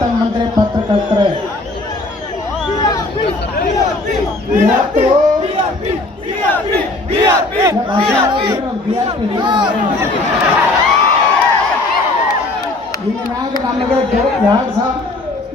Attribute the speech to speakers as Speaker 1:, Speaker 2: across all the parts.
Speaker 1: ರೈತ ಮಂತ್ರಿ ಪತ್ರಕರ್ತರೆ ಇವತ್ತು ಇನ್ನಾಗ ನಮಗೆ ಎರಡು ಸಾವಿರ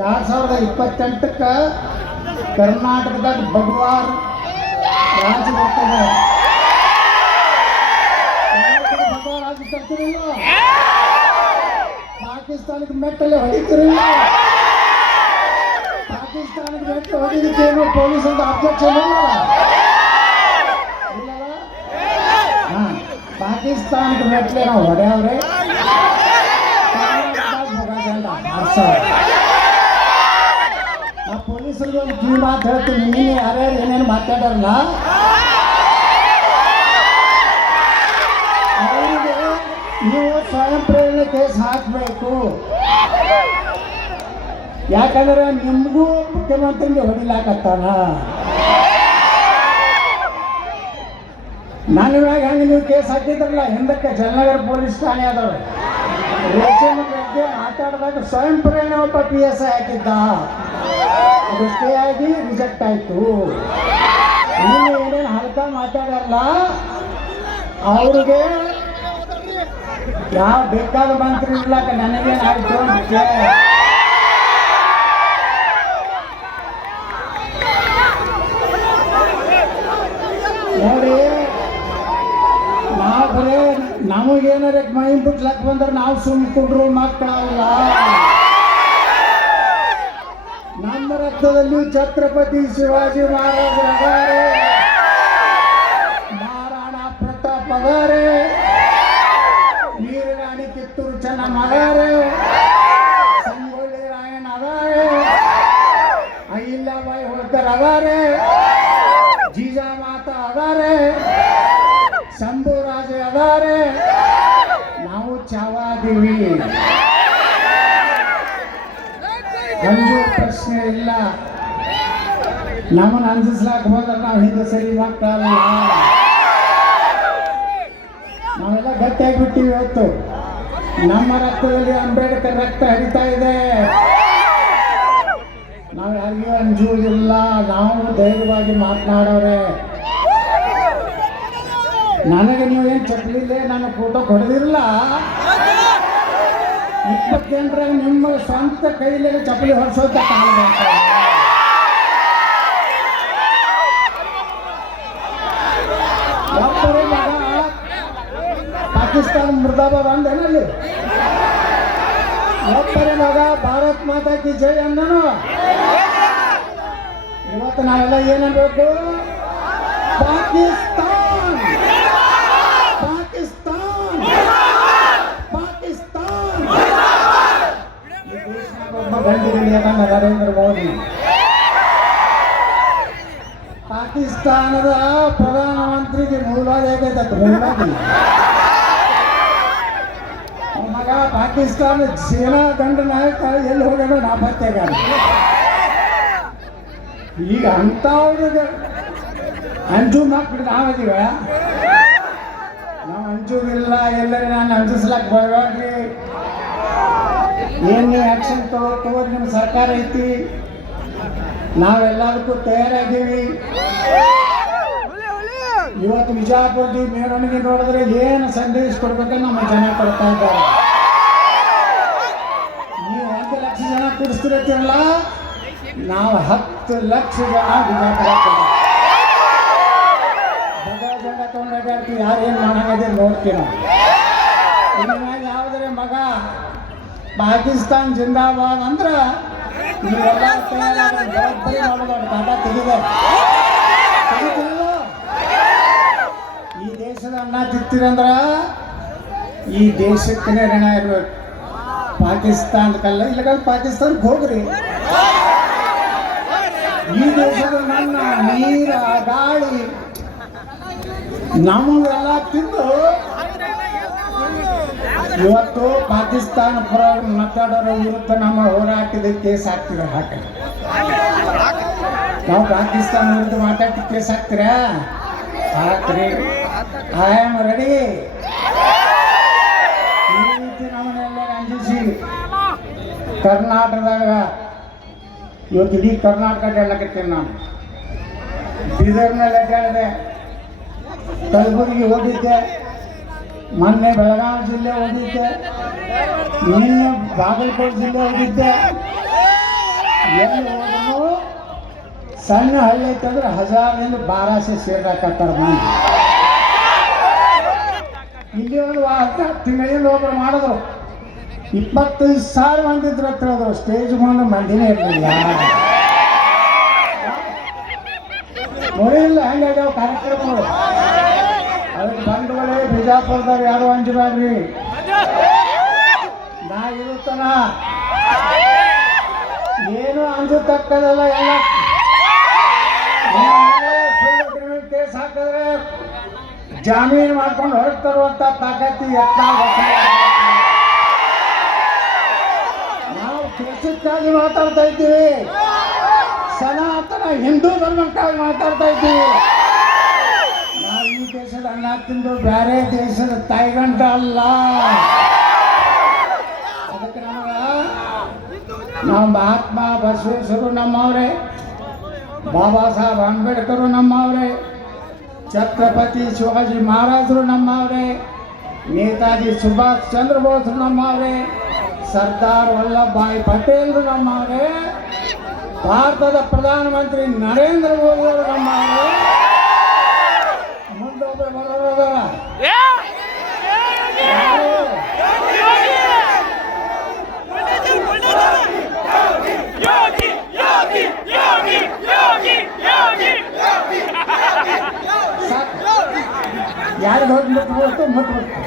Speaker 1: ಎರಡು ಸಾವಿರದ ಇಪ್ಪತ್ತೆಂಟಕ್ಕೆ ಕರ್ನಾಟಕದಾಗ ಬಗ್ವಾರ್ ರಾಜ ಬರ್ತದೆ ಪಾಕಿಸ್ತಾನಕ್ಕೆ ಮೆಟ್ಟಲ್ಲಿ ಹೊಡಿತಿರಲ್ಲ ಪಾಕಿಸ್ತಾನಕ್ಕೆ ಮೆಟ್ಟು ಹೊಡಿದಕ್ಕೇನು ಪೊಲೀಸ್ ಅಂತ ಅಬ್ಜೆಕ್ಷನ್ ಇಲ್ಲ ಇಲ್ಲಲ್ಲ ಹಾ ಪಾಕಿಸ್ತಾನಕ್ಕೆ ಮೆಟ್ಲೆ ನಾವು ಹೊಡೆಯವ್ರೆ ಆ ಪೊಲೀಸರಿಗೆ ಒಂದು ಕಿವಿ ಮಾತು ಹೇಳ್ತೀನಿ ನೀನು ಯಾರ್ಯಾರು ಏನೇನು ಮಾತಾಡಲ್ಲ ಅವರಿಗೆ ನೀವು ಸ್ವಯಂ ಪ್ರೇರಣೆ ಕೇಸ್ ಹಾಕಬೇಕು ಯಾಕಂದ್ರೆ ನಿಮಗೂ ಮುಖ್ಯಮಂತ್ರಿಗೆ ಹೊಡಿಲಾಕತ್ತಾನ? ನನ್ನ ಮ್ಯಾಗ ನೀವು ಕೇಸ್ ಹಾಕಿದ್ರಲ್ಲ, ಹಿಂದಕ್ಕೆ ಜಲನಗರ ಪೊಲೀಸ್ ಠಾಣೆ ಅದಾವೆ ರೇಷನ್ ಬಗ್ಗೆ ಮಾತಾಡಿದಾಗ ಸ್ವಯಂ ಪ್ರೇರಣೆ ಒಬ್ಬ ಪಿ ಎಸ್ ಐ ಹಾಕಿದ್ದ. ಅದು ಸ್ಟೇ ಆಗಿ ರಿಜೆಕ್ಟ್ ಆಯಿತು. ನೀನು ಏನೇನು ಹಲ್ಕ ಮಾತಾಡಲ್ಲ, ಅವ್ರಿಗೆ ಯಾವ ಬೇಕಾದ ಮಂತ್ರಿ ಇರ್ಲಾಕ ಅಂತ ನೋಡಿ, ನಾವು ಬರೇ ನಮಗೇನಾರ ಮೈ ಬಿಟ್ಲಕ್ ಬಂದ್ರೆ ನಾವು ಸುಮ್ಕೊಂಡ್ರು ಮಕ್ಕಳಲ್ಲ. ನಮ್ಮ ರಕ್ತದಲ್ಲಿ ಛತ್ರಪತಿ ಶಿವಾಜಿ ಮಹಾರಾಜ ಅದಾರೆ ಪ್ರತಾಪ್ ಅದಾರೆ ಕಿತ್ತೂರು ಚೆನ್ನಮ್ಮ ಅದಾರ ಸಂಗೊಳ್ಳಿ ರಾಯಣ್ಣ ಅದಾರೆ ಅಹಿಲ್ಯಾಬಾಯಿ ಹೋಳ್ಕರ್ ಅದಾರೆ ಜೀಜಾಮಾತ ಅದಾರೆ ಶಂಭು ರಾಜ ಅದಾರೆ ನಾವು ಚಾವಾದೀವಿ. ಅಂಜು ಪ್ರಶ್ನೆ ಇಲ್ಲ. ನಮ್ಮನ್ನ ಅಂಜಿಸ್ಲಾಕ ಹೋದ್ರೆ ನಾವು ಹಿಂದೆ ಸರಿ ಮಕ್ಕಳಲ್ಲ ನಾವೆಲ್ಲ ಗಟ್ಟಿಯಾಗಿ ಬಿಟ್ಟಿವಿ ಇವತ್ತು. ನಮ್ಮ ರಕ್ತದಲ್ಲಿ ಅಂಬೇಡ್ಕರ್ ರಕ್ತ ಹರಿತಾ ಇದೆ. ನಾವು ಯಾರಿಗೂ ಅಂಜುವುದಿಲ್ಲ, ನಾವು ಧೈರ್ಯವಾಗಿ ಮಾತನಾಡೋರೆ. ನನಗೆ ನೀವು ಏನು ಚಟ್ಲಿಲ್ಲ ನನ್ನ ಫೋಟೋ ಕೊಡದಿಲ್ಲ. ಇಪ್ಪತ್ತೆಂಟರಾಗ ನಿಮ್ಮ ಸ್ವಂತ ಕೈಲೇ ಚಪ್ಪಲಿ ಹೊಡೆಸೋದ ಕಾಲ ಬರ್ತಾ ಇದೆ. ಒಬ್ಬರೇ ಮಗ ಪಾಕಿಸ್ತಾನ ಮುರ್ದಾಬಾದ್ ಅಂದೇನಲ್ಲಿ ಒಬ್ಬರ ಮಗ ಭಾರತ್ ಮಾತಾ ಕಿ ಜೈ ಅಂದನು. ಇವತ್ತು ನಾವೆಲ್ಲ ಏನನ್ಬೇಕು? ಪಾಕಿಸ್ತಾನ್! ಪಾಕಿಸ್ತಾನ್! ಪಾಕಿಸ್ತಾನ್! ಅದಾನ ನರೇಂದ್ರ ಮೋದಿ. ಪಾಕಿಸ್ತಾನದ ಪ್ರಧಾನಮಂತ್ರಿಗೆ ಮೂಲವಾದಿ ಹೇಗೈತೆ ಮಗ ಪಾಕಿಸ್ತಾನ ಸೇನಾ ದಂಡ ನಾಯಕ ಎಲ್ಲಿ ಹೋಗ್ಯಾನೋ ನಾಪತ್ತೆಗಾರ ಈಗ ಅಂಥವ್ರಿಗೆ ಅಂಜು ಮಕ್ಕಳು ನಾವದೀವ ನಾವು ಅಂಜುವುದಿಲ್ಲ ಎಲ್ಲರೂ ನಾನು ಅಂಜಿಸ್ಲಾಕ್ ಬರಬೇಡ್ರಿ. ಏನು ಆ್ಯಕ್ಷನ್ ತಗೋ ತಗೋರಿ ನಿಮ್ಮ ಸರ್ಕಾರ ಐತಿ. ನಾವೆಲ್ಲದಕ್ಕೂ ತಯಾರಾಗೀವಿ. ಇವತ್ತು ವಿಜಯಪುರದಿ ಮೆರವಣಿಗೆ ನೋಡಿದ್ರೆ ಏನು ಸಂದೇಶ ಕೊಡ್ಬೇಕು ನಮ್ಮ ಜನ ಕೊಡ್ತಾ ಇದ್ದಾರೆ ನೀವು ಒಂದು ಲಕ್ಷ ಕೂಡಿಸ್ತಿರತ್ತಿರಲ್ಲ ನಾವು ಹತ್ತು ಲಕ್ಷ ಜನ ವಿಜಯಪುರ ಬಗ ಜನ ತಗೊಂಡು ಅಡ್ಡಾಡ್ತೀವಿ ಯಾರೇನು ಮಾಡಂಗದೆ ನೋಡ್ತೀವಿ ನಾವು. ಮಗ? ಪಾಕಿಸ್ತಾನ್ ಜಿಂದಾಬಾದ್ ಅಂದ್ರೆ ನೀವೆಲ್ಲ ಜವಾಬ್ದಾರಿ ತೆಗಿದೆ? ಈ ದೇಶದ ಅನ್ನ ತಿಂತೀರಂದ್ರ? ಈ ದೇಶಕ್ಕೆ ಋಣ ಇರ್ಬೇಕು. ಪಾಕಿಸ್ತಾನಕ್ಕಲ್ಲ ಇಲ್ಲ ಪಾಕಿಸ್ತಾನ ಹೋಗ್ರಿ. ಈ ದೇಶದ ನನ್ನ ನೀರ, ಗಾಳಿ ನಮಗೆಲ್ಲ ತಿಂದು ಇವತ್ತು ಪಾಕಿಸ್ತಾನ ಪರ ಮಾತಾಡೋರು ವಿರುದ್ಧ ನಮ್ಮ ಹೋರಾಟದ ಕೇಸ್ ಹಾಕ್ತೀರ? ಹಾಕ ನಾವು ಪಾಕಿಸ್ತಾನ ವಿರುದ್ಧ ಮಾತಾಡಿ ಕೇಸ್ ಹಾಕ್ತೀರಾ? ಹಾಕ್ರಿ. ಐ ರೆಡಿ ಕರ್ನಾಟಕದಾಗ ಇವತ್ತು ಇಡೀ ಕರ್ನಾಟಕ ಹೇಳಕತ್ತೇನೆ ನಾನು. ಬೀದರ್ನಲ್ಲಿ ಹೇಳಿದೆ ಕಲಬುರಗಿ ಹೋಗಿದ್ದೆ ಮೊನ್ನೆ ಬೆಳಗಾವಿ ಜಿಲ್ಲೆ ಹೋಗಿದ್ದೆ ನಿನ್ನೆ ಬಾಗಲಕೋಟೆ ಜಿಲ್ಲೆ ಹೋಗಿದ್ದೆ ಎಲ್ಲಿ ಹೋದ್ರು ಸಣ್ಣ ಹಳ್ಳಿ ಐತಂದ್ರೆ ಹಜಾರಿಂದ ಬಾರಾಸೆ ಸೇರ್ದಾಕತ್ತಾರ ಇಲ್ಲಿ ಒಂದು ವಾರ ತಿಂಗಳಿಂದ ಒಬ್ಬರು ಮಾಡಿದ್ರು. ಇಪ್ಪತ್ತೈದು ಸಾವಿರ ಮಂದಿ ಇದ್ರ ಹತ್ರ ಅದು ಸ್ಟೇಜ್ ಮುಂದೆ ಮಂದಿನೇ ಇರಲಿಲ್ಲ. ನೋಡಿಲ್ಲ ಹೆಂಗಾಗ್ಯಾವ ಕಾರ್ಯಕ್ರಮಗಳು. ಅದಕ್ಕೆ ಬಂದವಳೆ ಬಿಜಾಪುರದವ್ರು ಯಾರು ಅಂಜಬಾರ್ರಿ ನಾ ಇರುತ್ತನ. ಏನು ಅಂಜತಕ್ಕದಲ್ಲ ಎಲ್ಲ. ಕೇಸ್ ಹಾಕಿದ್ರೆ ಜಾಮೀನು ಮಾಡ್ಕೊಂಡು ಹೊರಗೆ ತರುವಂತ ತಾಕತ್ತಿ ಎತ್ತ ದೇಶಕ್ಕಾಗಿ ಮಾತಾಡ್ತಾ ಇದ್ದೀವಿ. ಸನಾತನ ಹಿಂದೂ ಧರ್ಮಕ್ಕಾಗಿ ಮಾತಾಡ್ತಾ ಇದ್ದೀವಿ. ನಾವು ಈ ದೇಶದ ಅಣ್ಣ ತಿಂದು ಬೇರೆ ದೇಶದ ತಾಯಿಗಂಟ ಅಲ್ಲ. ಅದಕ್ಕೆ ನಮಗ ನಾವು ಮಹಾತ್ಮ ಬಸವೇಶ್ವರು ನಮ್ಮವ್ರೆ, ಬಾಬಾ ಸಾಹೇಬ್ ಅಂಬೇಡ್ಕರ್ ನಮ್ಮವ್ರೆ, ಛತ್ರಪತಿ ಶಿವಾಜಿ ಮಹಾರಾಜರು ನಮ್ಮವ್ರೆ, ನೇತಾಜಿ ಸುಭಾಷ್ ಚಂದ್ರ ಬೋಸ್ ನಮ್ಮವ್ರೆ ಸರ್ದಾರ್ ವಲ್ಲಭಾಯ್ ಪಟೇಲ್ ನಮ್ಮವರೇ ಭಾರತದ ಪ್ರಧಾನಮಂತ್ರಿ ನರೇಂದ್ರ ಮೋದಿ ಅವರು ನಮ್ಮವರೇ ಯಾರು? ಮುಟ್ಬಿಡ್ತು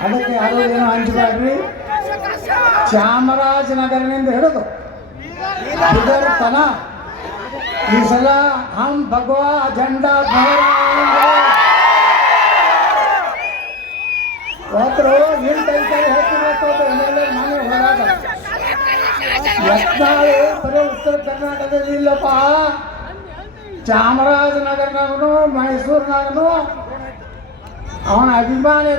Speaker 1: ಅದಕ್ಕೆ ಯಾರು ಏನೋ ಹಂಚಬೇಡ್ರಿ ಚಾಮರಾಜನಗರನಿಂದ ಹಿಡಿದು ಇದರ ತನ ಈ ಸಲ ಹಂ ಭಗವಾ ಅಜೆಂಡಾ ಒಬ್ಬರು ನಿಂತ ಹೇಳ್ತಿರ್ಬೇಕು ಮನೆ ಹೋದಾಗ ಯತ್ನಾಳು ಬರೀ ಉತ್ತರ ಕರ್ನಾಟಕದಲ್ಲಿ ಇಲ್ಲಪ್ಪ. ಚಾಮರಾಜನಗರನಾಗನು ಮೈಸೂರಿನಾಗನು ಅವನ ಅಭಿಮಾನಿ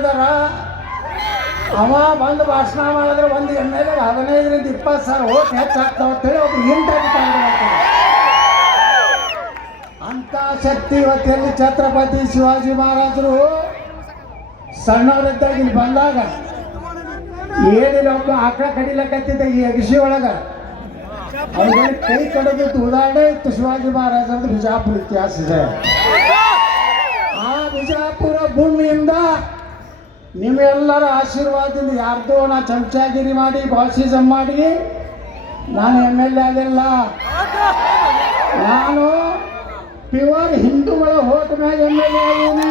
Speaker 1: ಅವ ಬಂದು ಭಾಷಣ ಮಾಡಿದ್ರೆ ಒಂದು ಎಂ ಎಲ್ ಎ ಹದಿನೈದರಿಂದ ಇಪ್ಪತ್ತು ಸಾವಿರ ಓಟ್ ಹೆಚ್ಚಾಗ್ತಾವ ಅಂತೇಳಿ ಒಬ್ರು ಹಿಂದೆ ಅಂತ ಶಕ್ತಿ ಇವತ್ತೆಲ್ಲಿ ಛತ್ರಪತಿ ಶಿವಾಜಿ ಮಹಾರಾಜರು ಸಣ್ಣವರಿದ್ದಾಗ ಇಲ್ಲಿ ಬಂದಾಗ ಏನಿಲ್ಲ ಒಬ್ಬ ಆಕಳ ಕಡಿಲಕ್ಕತ್ತಿದ್ದ ಈ ಅಗಸಿ ಒಳಗ. ಅವ್ರಿಗೆ ಕೈ ಕಡಿದಿತ್ತು ಉದಾಹರಣೆ ಇತ್ತು ಶಿವಾಜಿ ಮಹಾರಾಜರದ್ದು ಬಿಜಾಪುರ ಇತಿಹಾಸ ಇದೆ. ಆ ಬಿಜಾಪುರ ಭೂಮಿಯಿಂದ ನಿಮ್ಮೆಲ್ಲರ ಆಶೀರ್ವಾದದಿಂದ ಯಾರ್ದೋ ನಾ ಚಮಚಾಗಿರಿ ಮಾಡಿ ಬಾಸಿಸಮ್ ಮಾಡಿ. ನಾನು ಎಂ ಎಲ್ ಎ ಆಗಿಲ್ಲ. ನಾನು ಪ್ಯೂರ್ ಹಿಂದೂಗಳ ಹೋಟ್ ಮ್ಯಾಗ ಎಂ ಎಲ್ ಎ ಆಗೀನಿ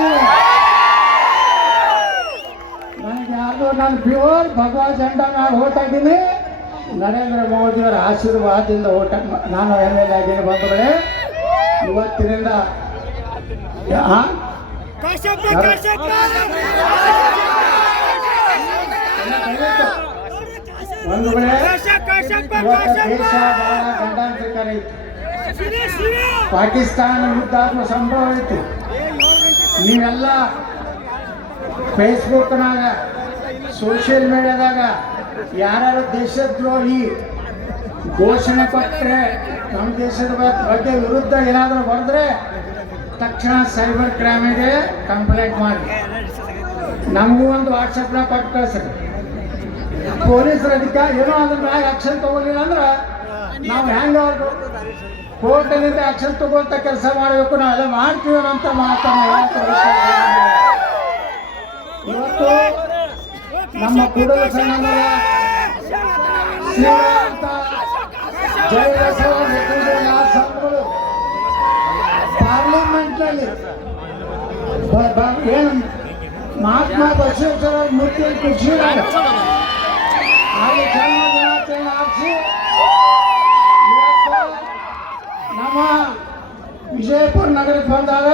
Speaker 1: ನನಗೆ ಯಾರ್ದೋ ನಾನು ಪ್ಯೂರ್ ಭಗವಾ ಜಂಡ ನಾನು ಹೋಟ್ ನರೇಂದ್ರ ಮೋದಿಯವರ ಆಶೀರ್ವಾದದಿಂದ ಹೋಟ ನಾನು ಎಂ ಎಲ್ ಎ ಆಗಿದ್ದೀನಿ ಬಂಧುಗಳೇ. ಇವತ್ತಿನಿಂದ ಹಾಂ ಒಂದು ಕಡೆ ಇವತ್ತು ದೇಶ ಪಾಕಿಸ್ತಾನ ಯುದ್ಧಾತ್ಮ ಸಂಭವ ಐತಿ ನೀವೆಲ್ಲ ಫೇಸ್ಬುಕ್ನಾಗ, ಸೋಷಿಯಲ್ ಮೀಡಿಯಾದಾಗ ಯಾರು ದೇಶದ್ರೋಹಿ ಘೋಷಣೆ ಕೊಟ್ಟರೆ ನಮ್ಮ ದೇಶದ ಬಗ್ಗೆ ವಿರುದ್ಧ ಏನಾದರೂ ಬರೆದ್ರೆ ತಕ್ಷಣ ಸೈಬರ್ ಕ್ರೈಮಿಗೆ ಕಂಪ್ಲೇಂಟ್ ಮಾಡಿ. ನಮಗೂ ಒಂದು ವಾಟ್ಸಪ್ನ ಕೊಟ್ಟು ಕಳಿಸ್ರಿ. ಪೊಲೀಸರ ಅಧಿಕಾರಿ ಏನೋ ಅದ್ರ ಮ್ಯಾಗ ಆಕ್ಷನ್ ತಗೊಳ್ಳಿಲ್ಲ ಅಂದ್ರೆ ನಾವು ಹೆಂಗೆ ಕೋರ್ಟ್ ಕೋರ್ಟಿನಿಂದ ಆಕ್ಷನ್ ತಗೊಳ್ತ ಕೆಲಸ ಮಾಡಬೇಕು, ನಾವೆಲ್ಲ ಮಾಡ್ತೀವಿ ಅಂತ ಮಾತನ್ನ. ಇವತ್ತು ನಮ್ಮ ಕೂಡಲ ಪಾರ್ಲಿಮೆಂಟ್ ಶ್ರೀಮಂತ ಬ- ಏನು ಮಹಾತ್ಮ ಬಸವೇಶ್ವರ ಮೂರ್ತಿ ಖುಷಿಯಾಗ ನಮ್ಮ ವಿಜಯಪುರ ನಗರಕ್ಕೆ ಬಂದಾಗ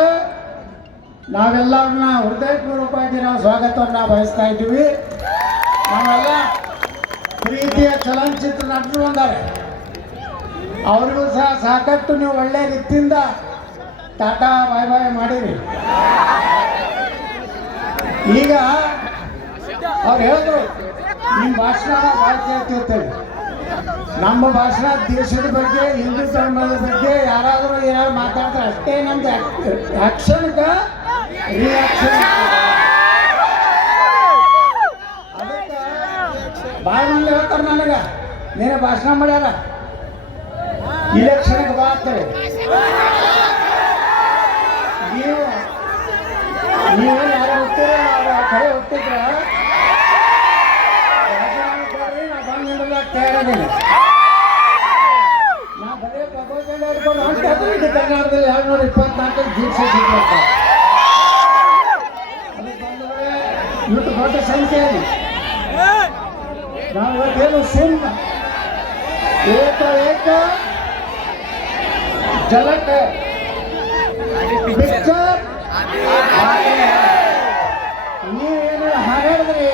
Speaker 1: ನಾವೆಲ್ಲರನ್ನ ಹೃದಯಪೂರ್ವಕವಾಗಿ ನಾವು ಸ್ವಾಗತವನ್ನು ಬಯಸ್ತಾ ಇದ್ದೀವಿ. ನಾವೆಲ್ಲ ಪ್ರೀತಿಯ ಚಲನಚಿತ್ರ ನಟರು ಬಂದಾರೆ ಅವ್ರಿಗೂ ಸಹ ಸಾಕಷ್ಟು ನೀವು ಒಳ್ಳೆ ರೀತಿಯಿಂದ ಟಾಟಾ ಬಾಯ್ ಬಾಯ್ ಮಾಡಿರಿ. ಈಗ ಅವ್ರು ಹೇಳಿದ್ರು ನಿಮ್ಮ ಭಾಷಣ ಭಾಳ ಕೇಳ್ತಿರ್ತೇವೆ ನಮ್ಮ ಭಾಷಣ ದೇಶದ ಬಗ್ಗೆ, ಹಿಂದೂ ಧರ್ಮದ ಬಗ್ಗೆ ಯಾರಾದರೂ ಏನಾದ್ರು ಮಾತಾಡ್ತಾರೆ, ಅಷ್ಟೇ ನಮ್ದು ಆಕ್ಷನ್ಗೆ ರಿಯಾಕ್ಷನ್ ಅದಕ್ಕೆ ಭಾಳ ಮಂದಿ ಹೇಳ್ತಾರೆ ನನಗೆ, ನೀನು ಭಾಷಣ ಮಾಡ್ಯಾರ? ಇಲೆಕ್ಷನ್ಗೆ ಬಾ ಅಂತೇಳಿ ನೀವು ನೀವು ಯಾರು ಹೋಗ್ತೀರ ನಾವು ಕಡೆ ಹೋಗ್ತಿದ್ರ ರಾಜೀನಾಮೆ ಕೊಡ್ರಿ, ನಾ ಬಂದ್ ನಿಂದ್ರಲಾಕ್ ತಯಾರಿದ್ದೀನಿ. ನಾ ಬರೀ ಪ್ರಪೋಸಲ್ ಹಿಡ್ಕೊಂಡು ಹೊಂಟಿದ್ರೆ ಇದು ಕರ್ನಾಟಕದಲ್ಲಿ ಎರಡು ನೂರ ಇಪ್ಪತ್ನಾಲ್ಕು ದೀಕ್ಷೆ ಸಿಗ್ಬೇಕು ಅದಕ್ಕೆ ಬಂದವರೇ, ಇಷ್ಟು ದೊಡ್ಡ ಸಂಖ್ಯೆಯಲ್ಲಿ ಇವತ್ತೇನು ಸುಮ್ಮ ಏಕ ಏಕ ಜಲಕ ಪಿಕ್ಚರ್ ನೀವೇನು ಹಾಗಾಡಿದ್ರಿ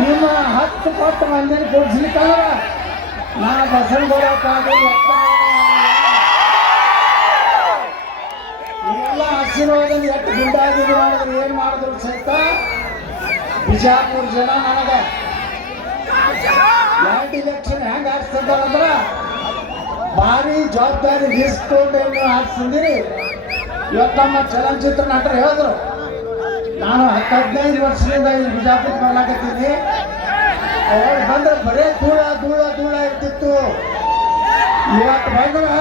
Speaker 1: ನಿಮ್ಮ ಹತ್ತು ಕೊಟ್ಟು ಮಂದಿನ ಕೊಡ್ಸ್ಲಿಕ್ಕಲ್ಲ ನಾ ಬಸನ್ ಎಲ್ಲ ಹಸಿರೋದ್ ಎಷ್ಟು ಗುಂಡಾಗಿದ್ದು ಮಾಡಿದ್ರೆ ಏನು ಮಾಡಿದ್ರು ಸಹಿತ? ಬಿಜಾಪುರ ಜನ ನನಗೆ ಎರಡು ಇಲೆಕ್ಷನ್ ಹೆಂಗೆ ಆಡ್ಸ್ತಿದ್ದಾರಂದ್ರ ಭಾರಿ ಜವಾಬ್ದಾರಿ ಇಸ್ಕೊಂಡು ನೀವು ಆಡ್ಸಿದಿರಿ ಇವತ್ತು ನಮ್ಮ ಚಲನಚಿತ್ರ ನಟರು ಹೇಳಿದ್ರು. ನಾನು ಹದಿನೈದು ವರ್ಷದಿಂದ ಇಲ್ಲಿ ಬಿಜಾಪುರ ಬರ್ಲಾಕತ್ತೀನಿ. ಅವಾಗ ಬಂದ್ರೆ ಬರೇ ಧೂಳ ಧೂಳ ಧೂಳ ಇರ್ತಿತ್ತು. ಇವತ್ತು ಬಂದ್ರೆ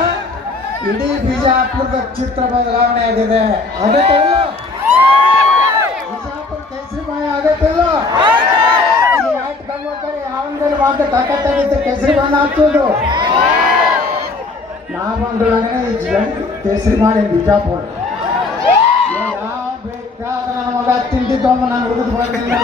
Speaker 1: ಇಡೀ ಬಿಜಾಪುರದ ಚಿತ್ರ ಬದಲಾವಣೆ ಆಗಿದೆ. ಆಗತ್ತಿಲ್ಲ ಬಿಜಾಪುರ ಕೇಸರಿ ಮಾಯ ಆಗತ್ತಿಲ್ಲ ಈ ಆಟ ಕಮ್ಮಿ ಮಾತ್ರ ತಾಕತ್ತಾಗಿತ್ತು ಕೇಸರಿ ಬಾಣ ಹಾಕ್ತೋದು ನಾ ಬಂದು ಈ ಜನ ಕೇಸರಿ ಮಾಡಿ ಬಿಜಾಪುರ. ಯಾವ ಬೇಕಾದ ನನ್ನ ಮಗ ತೊಗೊಂಡು ನಾನು ಹುಡುಗ ಬಂದಿಲ್ಲ